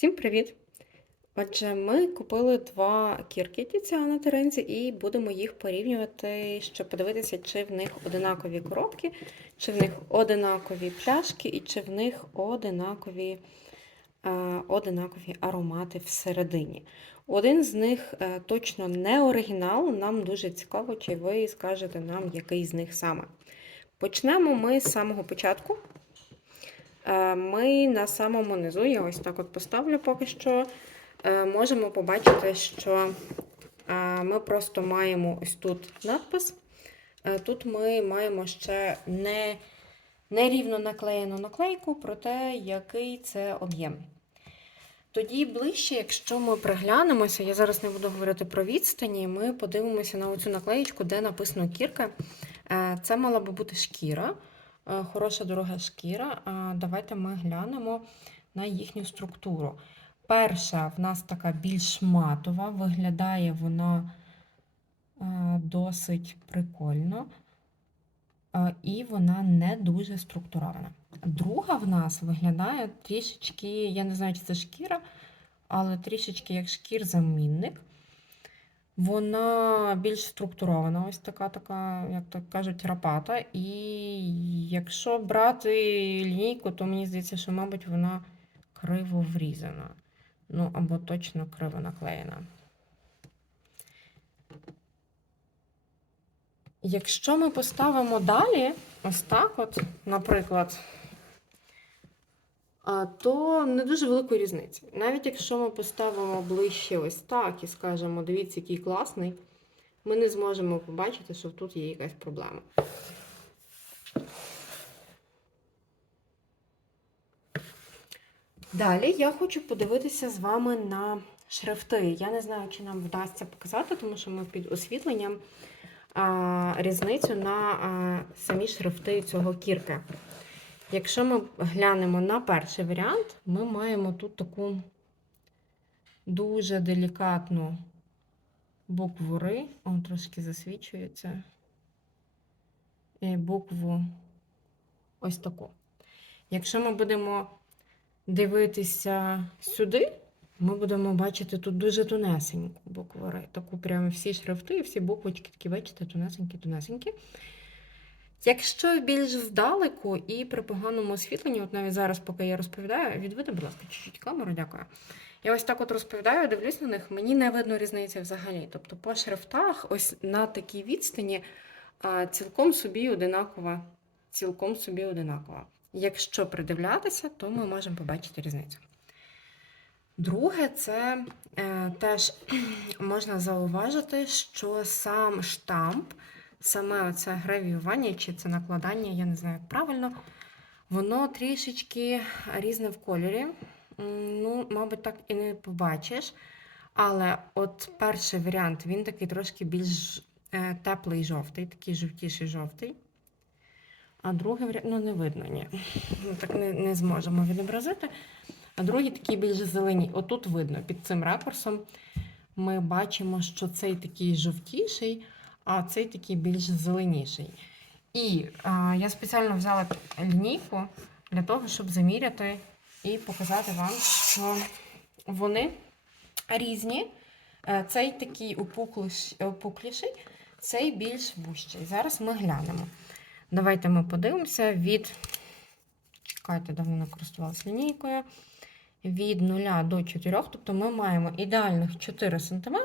Всім привіт! Отже, ми купили два кірки кіця на терензі і будемо їх порівнювати, щоб подивитися, чи в них одинакові коробки, чи в них одинакові пляшки, і чи в них одинакові, е, одинакові аромати всередині. Один з них е, точно не оригінал. Нам дуже цікаво, чи ви скажете нам, який з них саме. Почнемо ми з самого початку. Е, Ми на самому низу, я ось так от поставлю поки що, е, можемо побачити, що е, ми просто маємо ось тут надпис. Тут ми маємо ще не, нерівно наклеєну наклейку про те, який це об'єм. Тоді ближче, якщо ми приглянемося, я зараз не буду говорити про відстані, ми подивимося на оцю наклеєчку, де написано кірка. Це мала би бути шкіра, хороша дорога шкіра. Давайте ми глянемо на їхню структуру. Перша в нас така більш матова, виглядає вона е, досить прикольно, е, і вона не дуже структурована. Друга в нас виглядає трішечки, я не знаю, чи це шкіра, але трішечки як шкір-замінник. Вона більш структурована, ось така, така, як так кажуть, рапата. І якщо брати лінійку, то мені здається, що, мабуть, вона криво врізана. Ну, або точно криво наклеєна. Якщо ми поставимо далі, ось так, от, наприклад, то не дуже великої різниці. Навіть якщо ми поставимо ближче ось так і скажемо, дивіться, який класний, ми не зможемо побачити, що тут є якась проблема. Далі я хочу подивитися з вами на шрифти. Я не знаю, чи нам вдасться показати, тому що ми під освітленням а, різницю на а, самі шрифти цього кірки. Якщо ми глянемо на перший варіант, ми маємо тут таку дуже делікатну букву Р, он трошки засвічується, і букву ось таку. Якщо ми будемо дивитися сюди, ми будемо бачити тут дуже тонесеньку букву Р. Таку прямо всі шрифти, всі буквочки такі, бачите, тонесенькі-тонесенькі. Якщо більш здалеку і при поганому освітленні, от навіть зараз, поки я розповідаю, відведи, будь ласка, чуть-чуть камеру, дякую. Я ось так от розповідаю, дивлюсь на них, мені не видно різниці взагалі. Тобто по шрифтах, ось на такій відстані, цілком собі одинакова. Цілком собі одинакова. Якщо придивлятися, то ми можемо побачити різницю. Друге, це е, теж можна зауважити, що сам штамп саме це гравіювання чи це накладання, я не знаю, як правильно, воно трішечки різне в кольорі. Ну, мабуть, так і не побачиш. Але от перший варіант, він такий трошки більш е, теплий жовтий, такий жовтіший жовтий. А другий варіант, ну не видно, ні. Ну, Так не, не зможемо відобразити. А другий такий більш зелений. Отут видно, під цим ракурсом ми бачимо, що цей такий жовтіший, а цей такий більш зеленіший. І а, я спеціально взяла лінійку для того, щоб заміряти і показати вам, що вони різні. Е, Цей такий опукліший, цей більш вущий. Зараз ми глянемо. Давайте ми подивимося від. Чекайте, давно не користувалася лінійкою. Від 0 до 4, тобто ми маємо ідеальних 4 см.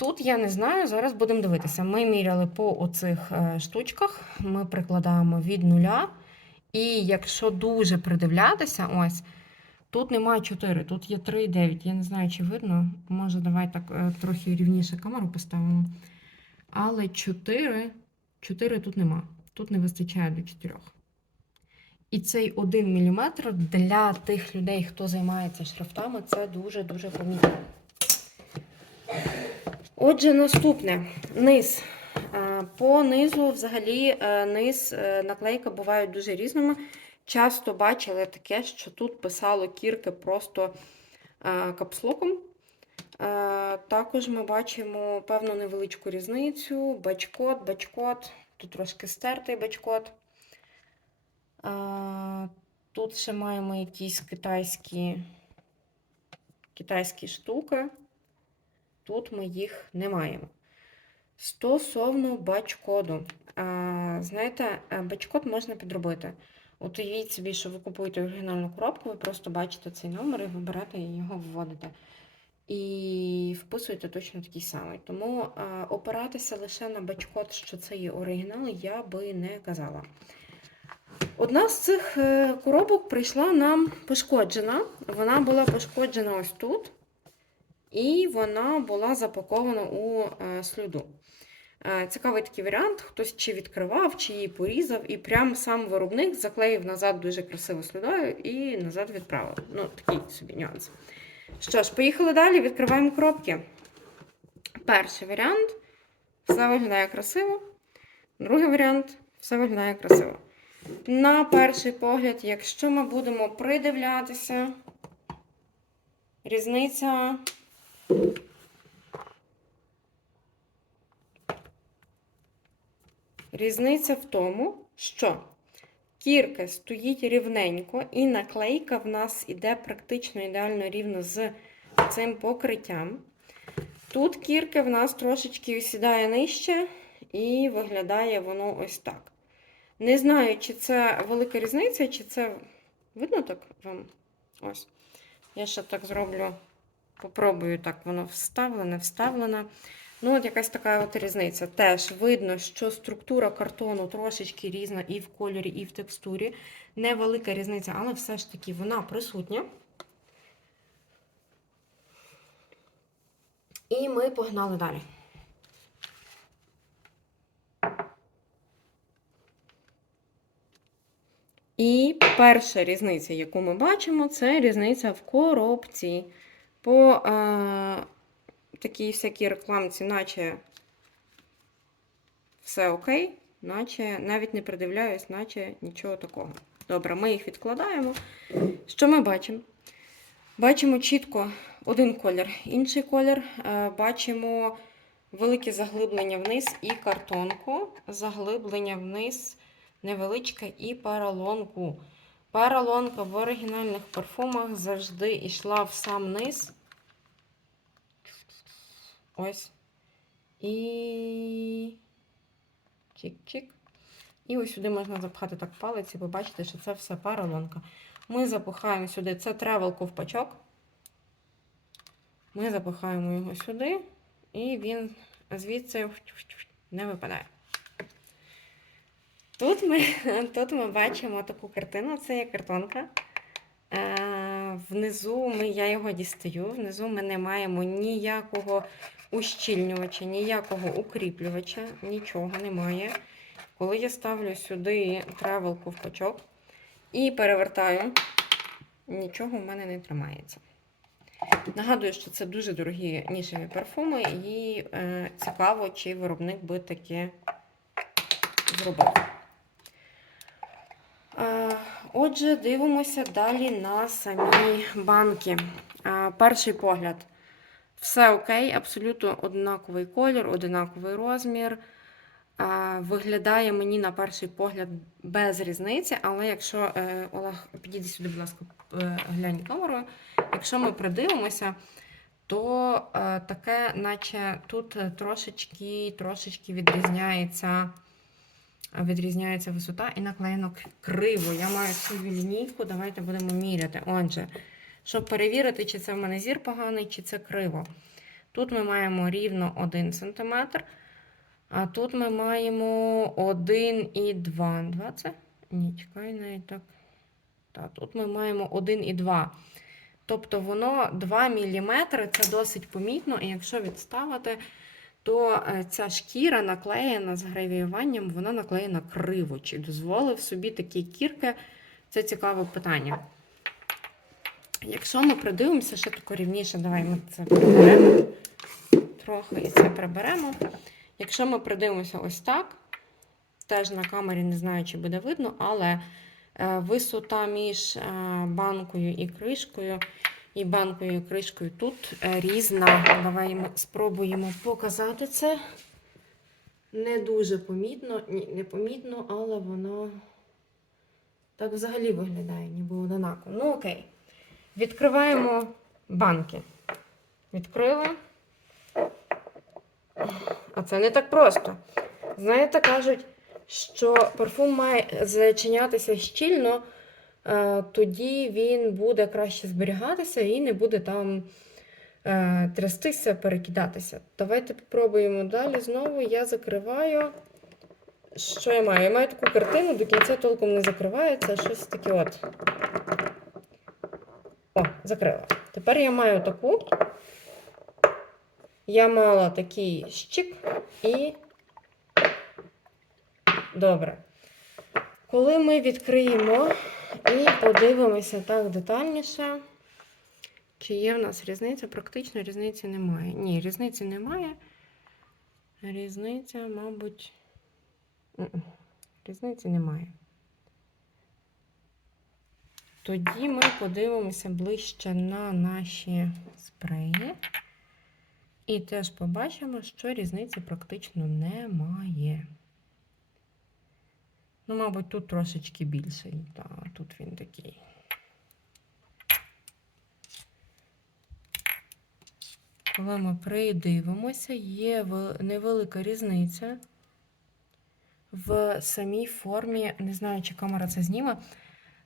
Тут я не знаю, зараз будемо дивитися. Ми міряли по оцих е, штучках, ми прикладаємо від 0. І якщо дуже придивлятися, ось тут немає 4, тут є 3,9. Я не знаю, чи видно. Може, давай так е, трохи рівніше камеру поставимо. Але 4, 4 тут нема. Тут не вистачає до 4. І цей 1 мм для тих людей, хто займається шрифтами, це дуже-дуже помітно. Отже, наступне низ. Е, По низу, взагалі, е, низ е, наклейка бувають дуже різними. Часто бачили таке, що тут писало кірки просто капслоком. Також ми бачимо певну невеличку різницю. Бачкод, бачкод, тут трошки стертий бачкод. Е, Тут ще маємо якісь китайські китайські штуки. Тут ми їх не маємо. Стосовно бач-коду. Знаєте, е, бач-код можна підробити. От уявіть собі, що ви купуєте оригінальну коробку, ви просто бачите цей номер і ви берете і його вводите. І вписуєте точно такий самий. Тому опиратися лише на бач-код, що це є оригінал, я би не казала. Одна з цих е, коробок прийшла нам пошкоджена. Вона була пошкоджена ось тут, і вона була запакована у е, сліду. Е, Цікавий такий варіант. Хтось чи відкривав, чи її порізав, і прям сам виробник заклеїв назад дуже красиво слідою і назад відправив. Ну, такий собі нюанс. Що ж, поїхали далі, відкриваємо коробки. Перший варіант все виглядає красиво. Другий варіант все виглядає красиво. На перший погляд, якщо ми будемо придивлятися, різниця. Різниця в тому, що кірка стоїть рівненько, і наклейка в нас іде практично ідеально рівно з цим покриттям. Тут кірка в нас трошечки сідає нижче, і виглядає воно ось так. Не знаю, чи це велика різниця, чи це видно так вам? Ось. Я ще так зроблю, попробую так, воно вставлене, вставлене. Ну, от якась така от різниця. Теж видно, що структура картону трошечки різна і в кольорі, і в текстурі. Невелика різниця, але все ж таки вона присутня. І ми погнали далі. І перша різниця, яку ми бачимо, це різниця в коробці. По е, такій всякій рекламці, наче все окей, наче навіть не придивляюсь, наче нічого такого. Добре, ми їх відкладаємо. Що ми бачимо? Бачимо чітко один колір, інший колір. Е, Бачимо велике заглиблення вниз і картонку, заглиблення вниз невеличке і поролонку. Поролонка в оригінальних парфумах завжди йшла в сам низ. Ось. І. Чик-чик. І ось сюди можна запхати так палець і побачити, що це все поролонка. Ми запихаємо сюди, це тревел ковпачок. Ми запихаємо його сюди, і він звідси не випадає. Тут ми, тут ми бачимо таку картину, це є картонка. Е, внизу ми, я його дістаю. Внизу ми не маємо ніякого ущільнювача, ніякого укріплювача, нічого немає. Коли я ставлю сюди тревел ковпачок і перевертаю, нічого в мене не тримається. Нагадую, що це дуже дорогі нішеві парфуми, і е, цікаво, чи виробник би таке зробив. Отже, дивимося далі на самі банки. Перший погляд. Все окей, абсолютно однаковий колір, однаковий розмір. Виглядає мені на перший погляд без різниці, але якщо е, Олег, підійди сюди, будь ласка, е, глянь камерою. Якщо ми придивимося, то е, таке, наче тут трошечки, трошечки відрізняється. Відрізняється висота і наклеєно криво. Я маю свою лінійку, давайте будемо міряти. Отже, щоб перевірити, чи це в мене зір поганий, чи це криво. Тут ми маємо рівно 1 см, а тут ми маємо 1,2. 2 це? Ні, чекай, навіть так. Так, тут ми маємо 1,2. Тобто воно 2 мм, це досить помітно, і якщо відставити то е, ця шкіра наклеєна з гравіюванням, вона наклеєна криво. Чи дозволив собі такі кірки? Це цікаве питання. Якщо ми придивимося, ще тако рівніше, давай ми це приберемо. Трохи і це приберемо. Якщо ми придивимося ось так, теж на камері не знаю, чи буде видно, але е, висота між е, банкою і кришкою і банкою і кришкою тут е, різна. Давай спробуємо показати це. Не дуже помітно, ні, не помітно, але воно так взагалі виглядає, ніби одинаково. Ну, окей. Відкриваємо банки. Відкрили. А це не так просто. Знаєте, кажуть, що парфум має зачинятися щільно, тоді він буде краще зберігатися і не буде там е, трястися, перекидатися. Давайте спробуємо далі. Знову я закриваю. Що я маю? Я маю таку картину, до кінця толком не закривається, щось таке от. О, закрила. Тепер я маю таку. Я мала такий щик і. Добре. Коли ми відкриємо і подивимося так детальніше, чи є в нас різниця? Практично різниці немає. Ні, різниці немає. Різниця, мабуть. Різниці немає. Тоді ми подивимося ближче на наші спреї. І теж побачимо, що різниці практично немає. Ну, мабуть, тут трошечки більший, та тут він такий. Коли ми придивимося, є невелика різниця в самій формі, не знаю, чи камера це зніме,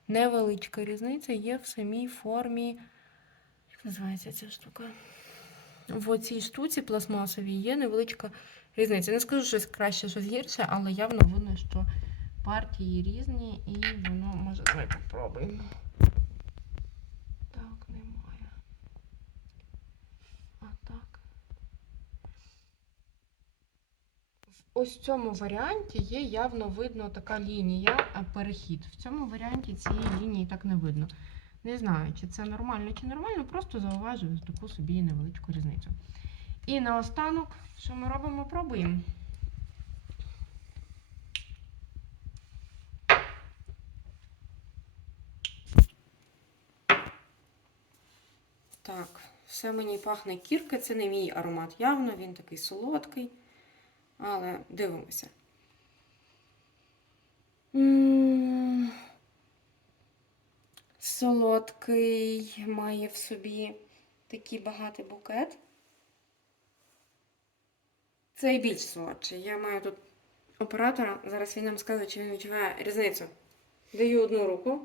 невеличка різниця є в самій формі. Як називається ця штука? В цій штуці пластмасовій є невеличка різниця. Не скажу, щось краще, щось гірше, але явно видно, що партії різні, і воно може. Давай попробуємо. Так, немає. А так. В ось цьому варіанті є явно видно така лінія, перехід. В цьому варіанті цієї лінії так не видно. Не знаю, чи це нормально, чи нормально, просто зауважую таку собі невеличку різницю. І наостанок, що ми робимо, пробуємо. Так, все мені пахне кірка, це не мій аромат. Явно він такий солодкий. Але дивимося. Солодкий має в собі такий багатий букет. Цей більш солодший. Я маю тут оператора. Зараз він нам скаже, чи він відчуває різницю. Даю одну руку.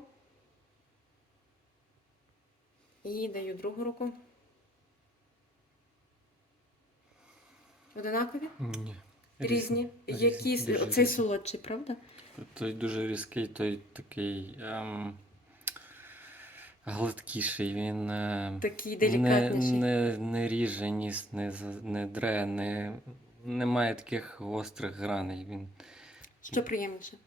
І даю другу руку. Одинакові? Ні. Різні. Різні, Які дуже оцей різні. солодший, правда? Той дуже різкий, той такий ем, гладкіший. Він е, Такий не, делікатніший. не, не ріже ніс, не, не дре, не, не має таких гострих граней. Він Що приємніше?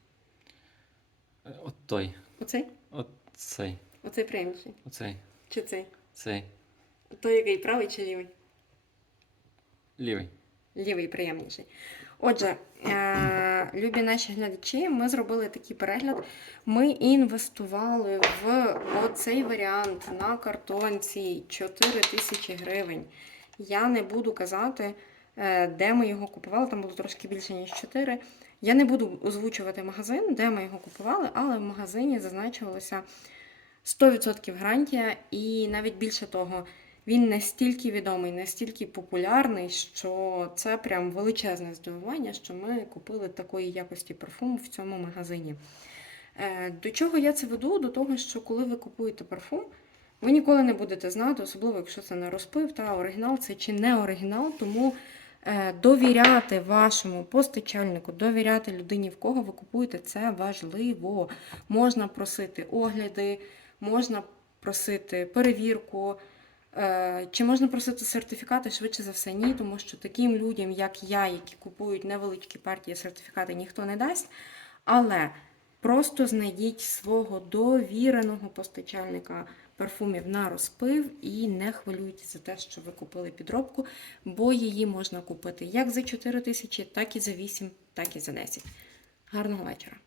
е, от той, Оцей? от цей, Оцей приємніший. оцей, Чи цей? цей. Той який правий чи лівий? Лівий. Лівий приємніший. Отже, е- любі наші глядачі, ми зробили такий перегляд. Ми інвестували в оцей варіант на картонці 4 тисячі гривень. Я не буду казати, е, де ми його купували, там було трошки більше, ніж 4. Я не буду озвучувати магазин, де ми його купували, але в магазині зазначувалося 100% гарантія, і навіть більше того, він настільки відомий, настільки популярний, що це прям величезне здивування, що ми купили такої якості парфум в цьому магазині. Е, До чого я це веду? До того, що коли ви купуєте парфум, ви ніколи не будете знати, особливо якщо це не розпив, та оригінал це чи не оригінал, тому е, довіряти вашому постачальнику, довіряти людині, в кого ви купуєте, це важливо. Можна просити огляди, можна просити перевірку. Е, Чи можна просити сертифікати? Швидше за все, ні, тому що таким людям, як я, які купують невеличкі партії сертифікати, ніхто не дасть. Але просто знайдіть свого довіреного постачальника парфумів на розпив і не хвилюйтесь за те, що ви купили підробку, бо її можна купити як за 4 тисячі, так і за 8, так і за 10. Гарного вечора!